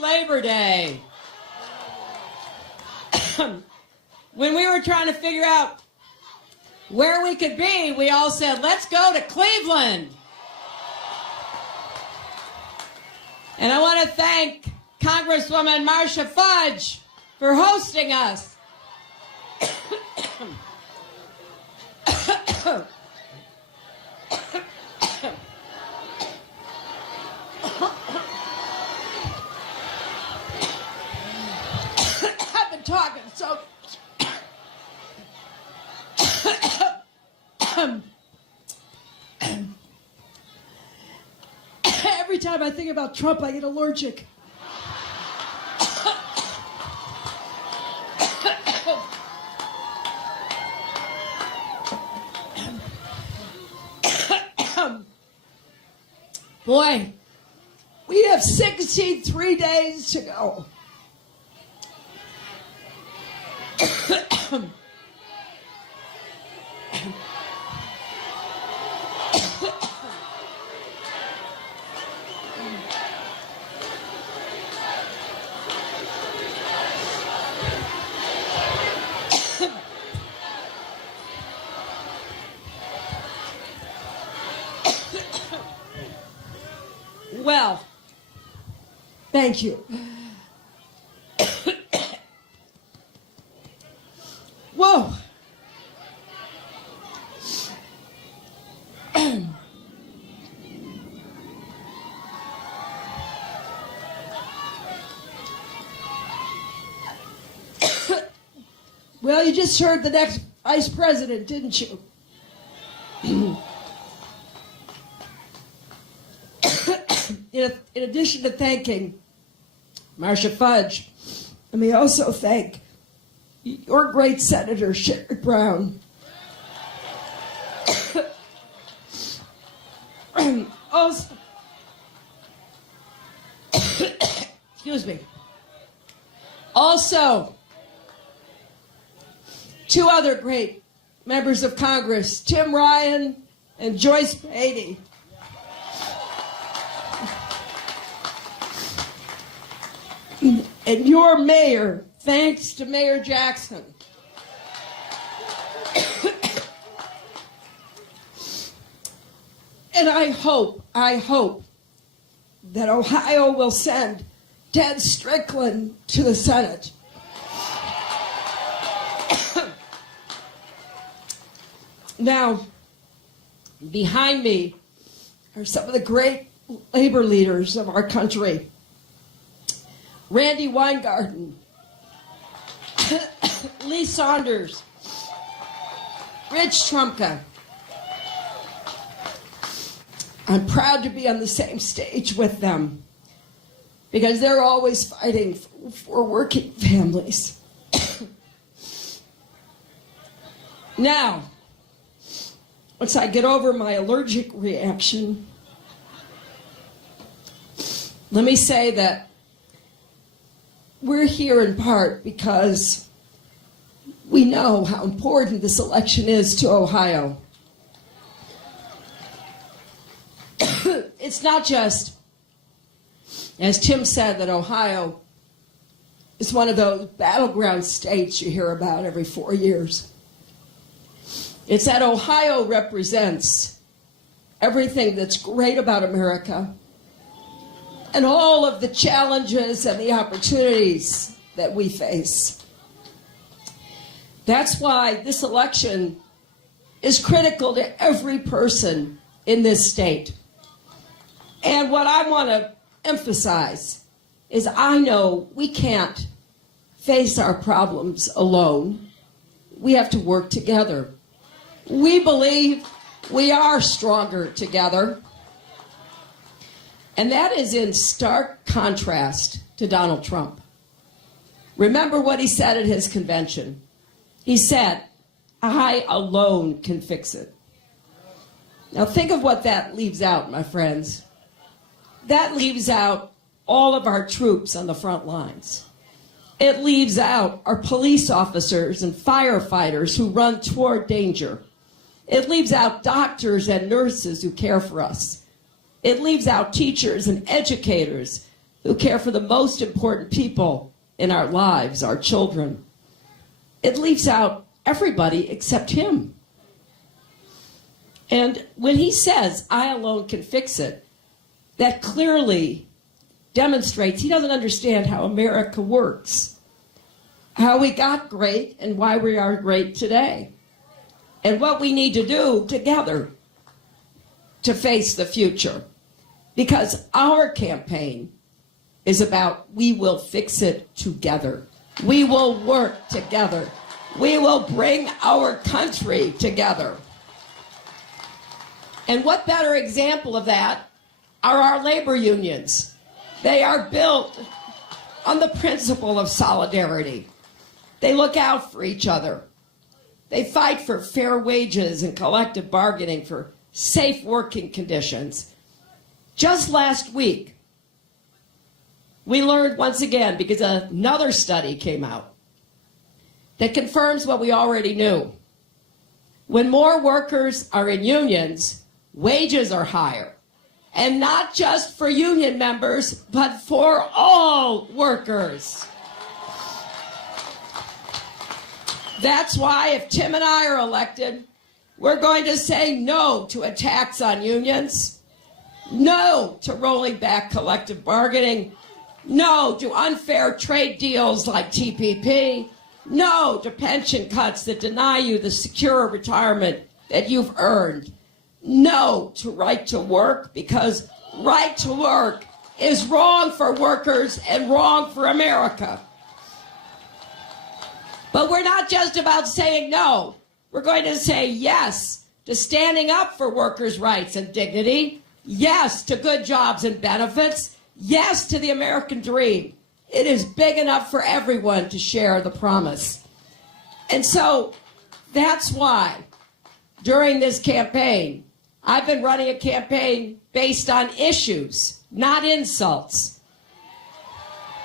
Labor Day. When we were trying to figure out where we could be, we all said, let's go to Cleveland. And I want to thank Congresswoman Marcia Fudge for hosting us. I've been talking so... Every time I think about Trump, I get allergic. Boy, we have 63 days to go. Well, thank you. Whoa. Well, you just heard the next vice president, didn't you? In addition to thanking Marcia Fudge, let me also thank your great Senator Sherrod Brown. Also, excuse me. Also, two other great members of Congress, Tim Ryan and Joyce Beatty. And your mayor, thanks to Mayor Jackson. And I hope that Ohio will send Ted Strickland to the Senate. Now, behind me are some of the great labor leaders of our country. Randy Weingarten, Lee Saunders, Rich Trumka. I'm proud to be on the same stage with them because they're always fighting for working families. Now, once I get over my allergic reaction, let me say that we're here in part because we know how important this election is to Ohio. It's not just, as Tim said, that Ohio is one of those battleground states you hear about every 4 years. It's that Ohio represents everything that's great about America and all of the challenges and the opportunities that we face. That's why this election is critical to every person in this state. And what I want to emphasize is I know we can't face our problems alone. We have to work together. We believe we are stronger together. And that is in stark contrast to Donald Trump. Remember what he said at his convention. He said, I alone can fix it. Now think of what that leaves out, my friends. That leaves out all of our troops on the front lines. It leaves out our police officers and firefighters who run toward danger. It leaves out doctors and nurses who care for us. It leaves out teachers and educators who care for the most important people in our lives, our children. It leaves out everybody except him. And when he says, I alone can fix it, that clearly demonstrates he doesn't understand how America works, how we got great and why we are great today, and what we need to do together to face the future. Because our campaign is about we will fix it together. We will work together. We will bring our country together. And what better example of that are our labor unions? They are built on the principle of solidarity. They look out for each other. They fight for fair wages and collective bargaining for safe working conditions. Just last week, we learned once again, because another study came out that confirms what we already knew. When more workers are in unions, wages are higher. And not just for union members, but for all workers. That's why if Tim and I are elected, we're going to say no to a tax on unions, no to rolling back collective bargaining, no to unfair trade deals like TPP, no to pension cuts that deny you the secure retirement that you've earned, no to right to work, because right to work is wrong for workers and wrong for America. But we're not just about saying no. We're going to say yes to standing up for workers' rights and dignity, yes to good jobs and benefits, yes to the American dream. It is big enough for everyone to share the promise. And so that's why during this campaign, I've been running a campaign based on issues, not insults.